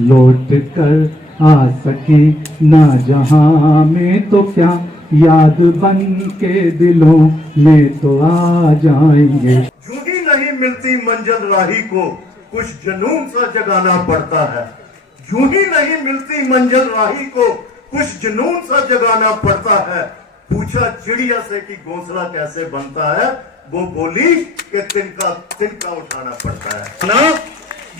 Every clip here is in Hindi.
लौट कर आ सके ना जहां में तो क्या याद बन के दिलों में तो आ जाएंगे। यूं ही नहीं मिलती मंजिल राही को, कुछ जुनून सा जगाना पड़ता है। यूं ही नहीं मिलती मंजिल राही को, कुछ जुनून सा जगाना पड़ता है। पूछा चिड़िया से कि घोंसला कैसे बनता है, वो बोली कि तिनका तिनका उठाना पड़ता है ना।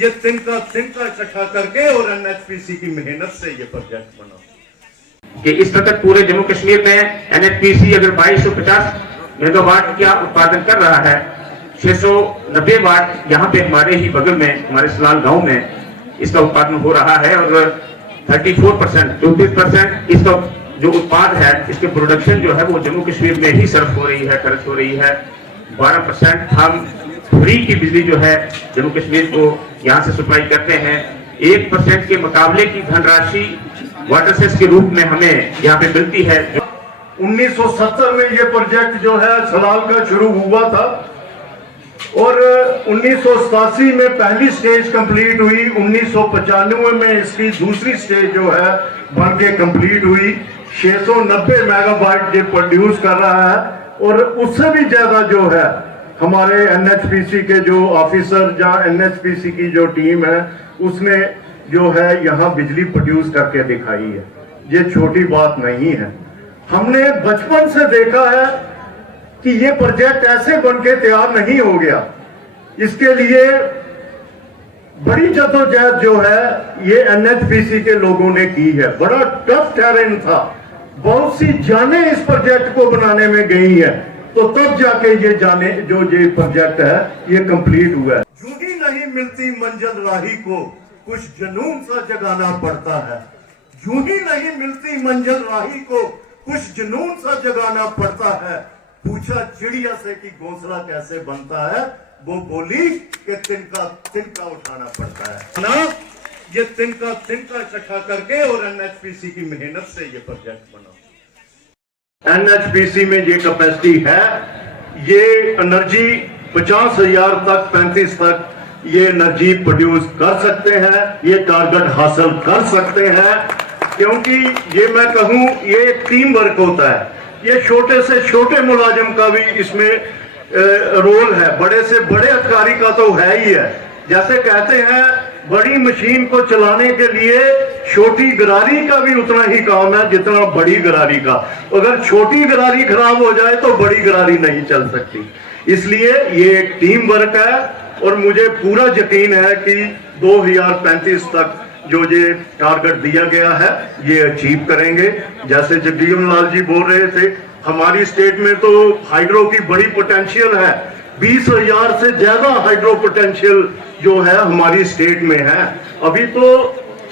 ये तिनका तिनका इकट्ठा करके और एनएचपीसी की मेहनत से ये प्रोजेक्ट बना कि इस वक्त पूरे जम्मू कश्मीर में एनएचपीसी अगर 2250 मेगावाट का उत्पादन कर रहा है, 690 वाट यहाँ पे हमारे ही बगल में हमारे सलाल गांव में इसका उत्पादन हो रहा है और 34% इसका जो उत्पाद है, इसके प्रोडक्शन जो है वो जम्मू कश्मीर में ही सर्व हो रही है, खर्च हो रही है। 12% हम फ्री की बिजली जो है जम्मू कश्मीर को यहाँ से सप्लाई करते हैं। 1% के मुकाबले की धनराशि वाटर सेस के रूप में हमें यहाँ पे मिलती है। 1970 में ये प्रोजेक्ट जो है सलाल का शुरू हुआ था और 1987 में पहली स्टेज कंप्लीट हुई। 1995 में इसकी दूसरी स्टेज जो है बन के कंप्लीट हुई। 690 मेगावाट ये प्रोड्यूस कर रहा है और उससे भी ज्यादा जो है हमारे एनएचपीसी के जो ऑफिसर या एनएचपीसी की जो टीम है उसने जो है यहाँ बिजली प्रोड्यूस करके दिखाई है। ये छोटी बात नहीं है। हमने बचपन से देखा है कि ये प्रोजेक्ट ऐसे बनके तैयार नहीं हो गया। इसके लिए बड़ी जद्दोजहद जो है ये एनएचपीसी के लोगों ने की है। बड़ा टफ टेरेन था, बहुत सी जानें इस प्रोजेक्ट को बनाने में गई है, तो तब जाके ये जाने जो ये प्रोजेक्ट है ये कंप्लीट हुआ है। यूं ही नहीं मिलती मंजिल राही को, कुछ जुनून सा जगाना पड़ता है। यूं ही नहीं मिलती मंजिल राही को, कुछ जुनून सा जगाना पड़ता है। पूछा चिड़िया से कि घोंसला कैसे बनता है, वो बोली कि तिनका तिनका उठाना पड़ता है ना। ये तिनका तिनका इकट्ठा करके और एनएचपीसी की मेहनत से ये प्रोजेक्ट बना। एनएचपीसी में ये कैपेसिटी है, ये एनर्जी 50,000 तक 35 तक ये एनर्जी प्रोड्यूस कर सकते हैं, ये टारगेट हासिल कर सकते हैं। क्योंकि ये मैं कहूं ये एक टीम वर्क होता है। ये छोटे से छोटे मुलाजिम का भी इसमें रोल है, बड़े से बड़े अधिकारी का तो है ही है। जैसे कहते हैं बड़ी मशीन को चलाने के लिए छोटी गरारी का भी उतना ही काम है जितना बड़ी गरारी का। अगर छोटी गरारी खराब हो जाए तो बड़ी गरारी नहीं चल सकती। इसलिए ये एक टीम वर्क है और मुझे पूरा यकीन है कि 2035 तक जो ये टारगेट दिया गया है ये अचीव करेंगे। जैसे जगजीवन लाल जी बोल रहे थे, हमारी स्टेट में तो हाइड्रो की बड़ी पोटेंशियल है। 20,000 से ज्यादा हाइड्रो पोटेंशियल जो है हमारी स्टेट में है। अभी तो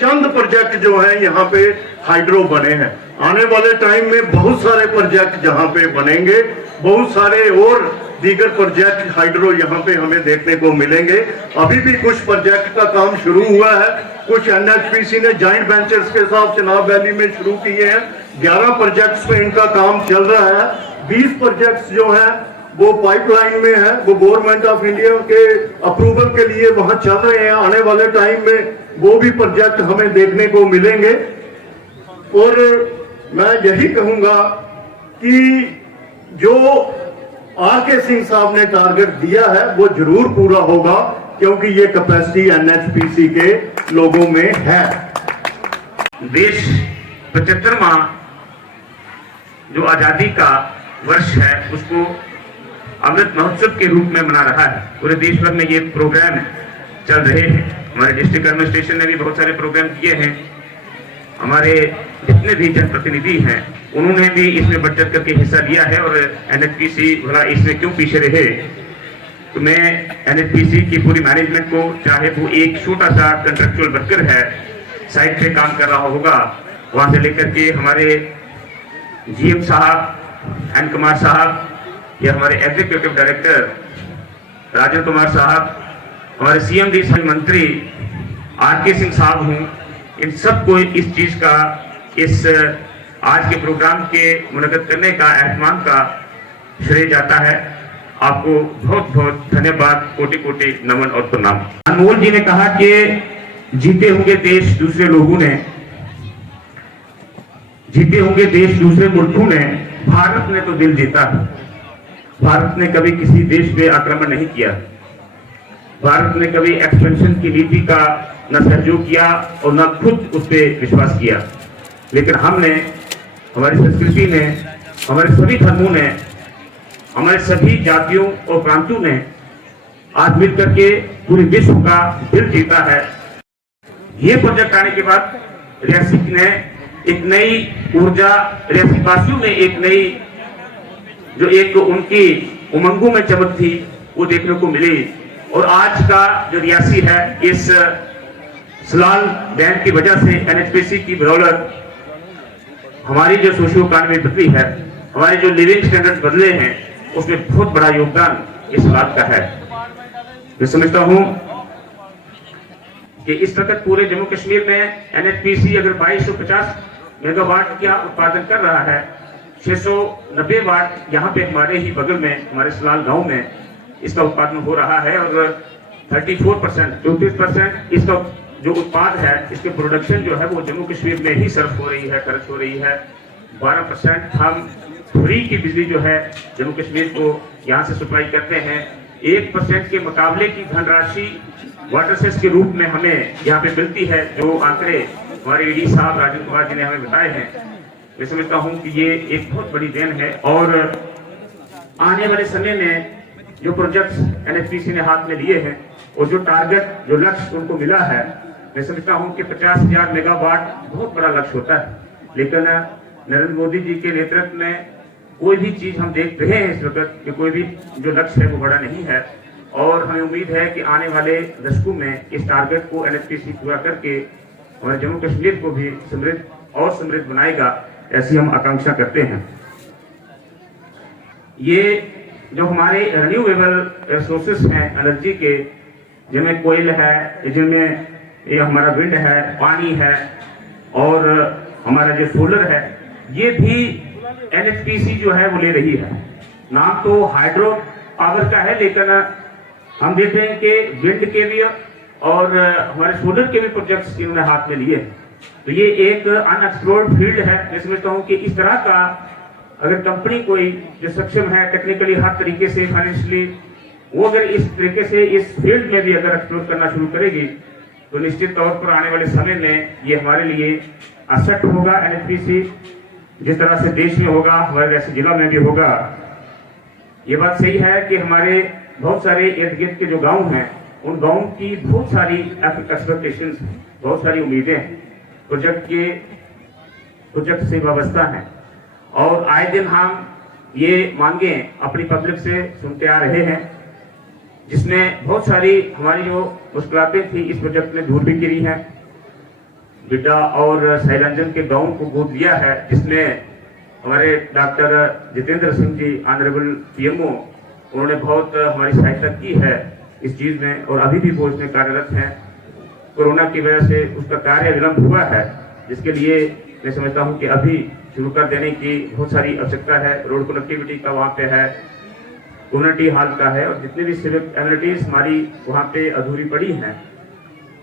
चंद प्रोजेक्ट जो है यहाँ पे हाइड्रो बने हैं। आने वाले टाइम में बहुत सारे प्रोजेक्ट जहाँ पे बनेंगे, बहुत सारे और दीगर प्रोजेक्ट हाइड्रो यहाँ पे हमें देखने को मिलेंगे। अभी भी कुछ प्रोजेक्ट का काम शुरू हुआ है, कुछ एनएचपीसी ने जॉइंट वेंचर्स के साथ चनाब वैली में शुरू किए हैं। 11 प्रोजेक्ट्स पे इनका काम चल रहा है। 20 प्रोजेक्ट्स जो है वो पाइपलाइन में है, वो गवर्नमेंट ऑफ इंडिया के अप्रूवल के लिए वहां चल रहे हैं। आने वाले टाइम में वो भी प्रोजेक्ट हमें देखने को मिलेंगे। और मैं यही कहूंगा कि जो आर.के. सिंह साहब ने टारगेट दिया है वो जरूर पूरा होगा, क्योंकि ये कैपेसिटी एनएचपीसी के लोगों में है। देश 75वां जो आजादी का वर्ष है उसको अमृत महोत्सव के रूप में मना रहा है। पूरे देश भर में ये प्रोग्राम चल रहे हैं। हमारे डिस्ट्रिक्ट एडमिनिस्ट्रेशन ने भी बहुत सारे प्रोग्राम किए हैं। हमारे जितने भी जनप्रतिनिधि हैं उन्होंने भी इसमें बढ़ चढ़ करके हिस्सा लिया है। और एनएचपीसी भला इसमें क्यों पीछे रहे, तो मैं एनएचपीसी की पूरी मैनेजमेंट को, चाहे वो एक छोटा सा कंट्रेक्चुअल वर्कर है साइट पे काम कर रहा होगा, वहां से लेकर के हमारे जीएम साहब एन कुमार साहब या हमारे एग्जीक्यूटिव डायरेक्टर राजन कुमार साहब, हमारे सीएमडी मंत्री आर.के. सिंह साहब हूँ, इन सबको इस चीज का, इस आज के प्रोग्राम के मुनक़्क़द करने का, एहतमाम का श्रेय जाता है। आपको बहुत बहुत धन्यवाद, कोटि कोटि नमन और प्रणाम। अनमोल जी ने कहा कि जीते होंगे देश दूसरे लोगों ने, जीते होंगे देश दूसरे मुल्कों ने, भारत ने तो दिल जीता। भारत ने कभी किसी देश पे आक्रमण नहीं किया, भारत ने कभी एक्सपेंशन की नीति का न सहयोग किया और न खुद उस पर विश्वास किया। लेकिन हमने, हमारी संस्कृति ने, हमारे सभी धर्मों ने, हमारे सभी जातियों और प्रांतों ने आज मिलकर के पूरे विश्व का दिल जीता है। ये प्रोजेक्ट आने के बाद रियासी ने एक नई ऊर्जा, रियासी वासियों में एक नई जो एक उनकी उमंगों में चमक थी वो देखने को मिली। और आज का जो रियासी है, इस सलाल डैम की वजह से, एनएचपीसी की बदौलत हमारी जो सोशियो इकोनॉमी बदली है, हमारे जो लिविंग स्टैंडर्ड बदले हैं, उसमें बहुत बड़ा योगदान इस बात का है। मैं समझता हूं कि इस वक्त पूरे जम्मू कश्मीर में एनएचपीसी अगर 2250 मेगावाट का उत्पादन कर रहा है, 690 वाट यहाँ पे हमारे ही बगल में, हमारे सलाल गांव में इसका उत्पादन हो रहा है। और 34% इसका जो उत्पाद है, इसके प्रोडक्शन जो है वो जम्मू कश्मीर में ही सर्व हो रही है, खर्च हो रही है। 12% हम फ्री की बिजली जो है जम्मू कश्मीर को यहाँ से सप्लाई करते हैं। 1% के मुकाबले की धनराशि वाटर सेस के रूप में हमें यहाँ पे मिलती है, जो आंकड़े हमारे ईडी साहब राजेंद्र कुमार जी ने हमें बताए हैं। मैं समझता हूँ कि ये एक बहुत बड़ी देन है। और आने वाले समय में जो प्रोजेक्ट्स एनएचपीसी ने हाथ में लिए हैं और जो टारगेट, जो लक्ष्य उनको मिला है, मैं समझता हूँ कि 50,000 मेगावाट बहुत बड़ा लक्ष्य होता है। लेकिन नरेंद्र मोदी जी के नेतृत्व में कोई भी चीज हम देख रहे हैं इस वक्त कि कोई भी जो लक्ष्य है वो बड़ा नहीं है। और हमें उम्मीद है कि आने वाले दशकों में इस टारगेट को एनएचपीसी पूरा करके हमारे जम्मू कश्मीर को भी समृद्ध और समृद्ध बनाएगा, ऐसी हम आकांक्षा करते हैं। ये जो हमारे रिन्यूएबल रिसोर्सेस हैं एनर्जी के, जिनमें कोयल है, जिनमें ये हमारा विंड है, पानी है और हमारा जो सोलर है, ये भी एनएचपीसी जो है वो ले रही है। नाम तो हाइड्रो पावर का है, लेकिन हम देख रहे हैं कि विंड के भी और हमारे सोलर के भी प्रोजेक्ट्स इन्होंने हाथ में लिए। तो ये एक अनएक्सप्लोर्ड फील्ड है। मैं समझता हूँ कि इस तरह का अगर कंपनी कोई जो सक्षम है टेक्निकली हर तरीके से, फाइनेंशियली, वो अगर इस तरीके से इस फील्ड में भी अगर एक्सप्लोर करना शुरू करेगी तो निश्चित तौर पर आने वाले समय में ये हमारे लिए असट होगा। एनएचपीसी जिस तरह से देश में होगा, हमारे रियासी जिला में भी होगा। ये बात सही है कि हमारे बहुत सारे इर्द गिर्द के जो गांव हैं, उन गांव की बहुत सारी एक्सपेक्टेशंस, बहुत सारी उम्मीदें प्रोजेक्ट से वाबस्ता हैं। और आए दिन हम ये मांगे अपनी पब्लिक से सुनते आ रहे हैं, जिसमें बहुत सारी हमारी जो मुश्किलातें थी इस प्रोजेक्ट ने दूर भी करी हैं। बिड्डा और सैलंजन के गांव को गोद लिया है, जिसमें हमारे doctor Jitendra Singh ji, honourable PMO, उन्होंने बहुत हमारी सहायता की है इस चीज में और अभी भी वो इसमें कार्यरत हैं। कोरोना की वजह से उसका कार्य विलंब हुआ है, जिसके लिए मैं समझता हूं कि अभी शुरू कर देने की बहुत सारी आवश्यकता है। रोड कनेक्टिविटी का वहाँ पे है, कम्युनिटी हॉल का है और जितनी भी सिविक एमिनिटीज हमारी वहाँ पे अधूरी पड़ी हैं,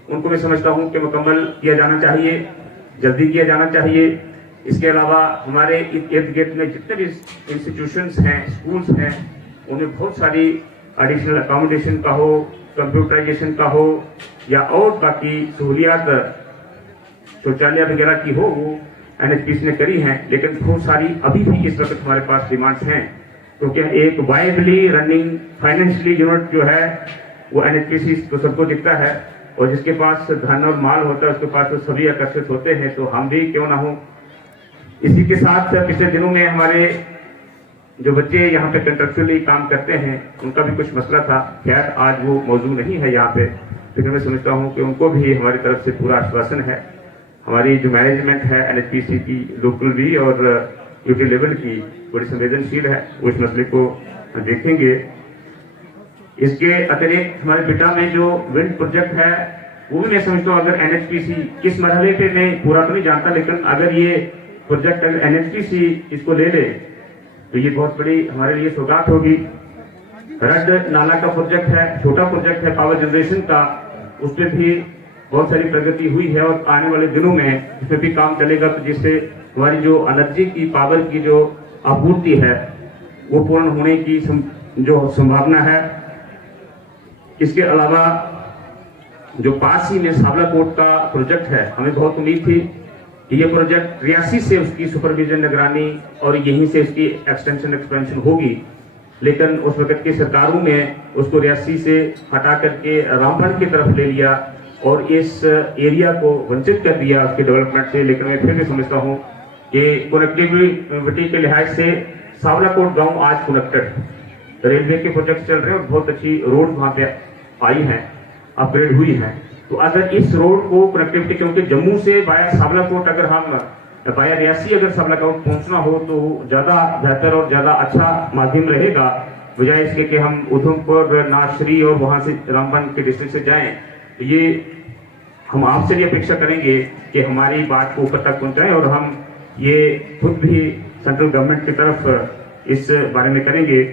उनको मैं समझता हूँ कि मुकम्मल किया जाना चाहिए, जल्दी किया जाना चाहिए। इसके अलावा हमारे इर्द गिर्द में जितने भी इंस्टीट्यूशंस हैं, स्कूल्स हैं, उनमें बहुत सारी एडिशनल अकोमोडेशन का हो, कंप्यूटराइजेशन का हो या और बाकी सहूलियात शौचालय वगैरह की हो, वो एनएचपीसी ने करी हैं। लेकिन बहुत सारी अभी भी इस वक्त हमारे पास डिमांड्स हैं, क्योंकि एक वायबली रनिंग फाइनेंशियली यूनिट जो है वो एनएचपीसी तो सबको दिखता है और जिसके पास धन और माल होता है उसके पास तो सभी आकर्षित होते हैं, तो हम भी क्यों ना हो। इसी के साथ पिछले दिनों में हमारे जो बच्चे यहाँ पे कंट्रेक्चुअली काम करते हैं उनका भी कुछ मसला था। खैर आज वो मौजूद नहीं है यहाँ पे, लेकिन मैं समझता हूँ कि उनको भी हमारी तरफ से पूरा आश्वासन है। हमारी जो मैनेजमेंट है एनएचपीसी की, लोकल भी और यूटी लेवल की, बड़ी संवेदनशील है, वो इस मसले को देखेंगे। इसके अतिरिक्त हमारे बिड्डा में जो विंड प्रोजेक्ट है वो भी मैं समझता हूँ अगर एनएचपीसी किस मरहले पे मैं पूरा तो नहीं जानता, लेकिन अगर ये प्रोजेक्ट अगर एनएचपीसी इसको ले ले तो ये बहुत बड़ी हमारे लिए सौगात होगी। रड नाला का प्रोजेक्ट है, छोटा प्रोजेक्ट है पावर जनरेशन का, उस पर भी बहुत सारी प्रगति हुई है और आने वाले दिनों में इसमें भी काम चलेगा, तो जिससे हमारी जो एनर्जी की पावर की जो आपूर्ति है वो पूर्ण होने की जो संभावना है। इसके अलावा जो पास ही में सावलाकोट का प्रोजेक्ट है, हमें बहुत उम्मीद थी कि ये प्रोजेक्ट रियासी से उसकी सुपरविजन निगरानी और यहीं से इसकी एक्सपेंशन होगी, लेकिन उस वक्त की सरकारों ने उसको रियासी से हटा करके रामबन की तरफ ले लिया और इस एरिया को वंचित कर दिया उसके डेवलपमेंट से। लेकिन मैं फिर भी समझता हूँ कि कनेक्टिविटी के लिहाज से सावलाकोट गांव आज कनेक्टेड है, रेलवे के प्रोजेक्ट चल रहे हैं और बहुत अच्छी रोड वहां पे आई है, अपग्रेड हुई है। तो अगर इस रोड को कनेक्टिविटी, क्योंकि जम्मू से वाया सावलाकोट अगर हम वाया रियासी अगर सावलाकोट पहुंचना हो तो ज्यादा बेहतर और ज्यादा अच्छा माध्यम रहेगा, बजाय इसके कि हम उधमपुर, नाशरी और वहां से रामबन के डिस्ट्रिक्ट से जाएं। तो ये हम आपसे भी अपेक्षा करेंगे कि हमारी बात को ऊपर तक पहुंचाएं और हम ये खुद भी सेंट्रल गवर्नमेंट की तरफ इस बारे में करेंगे।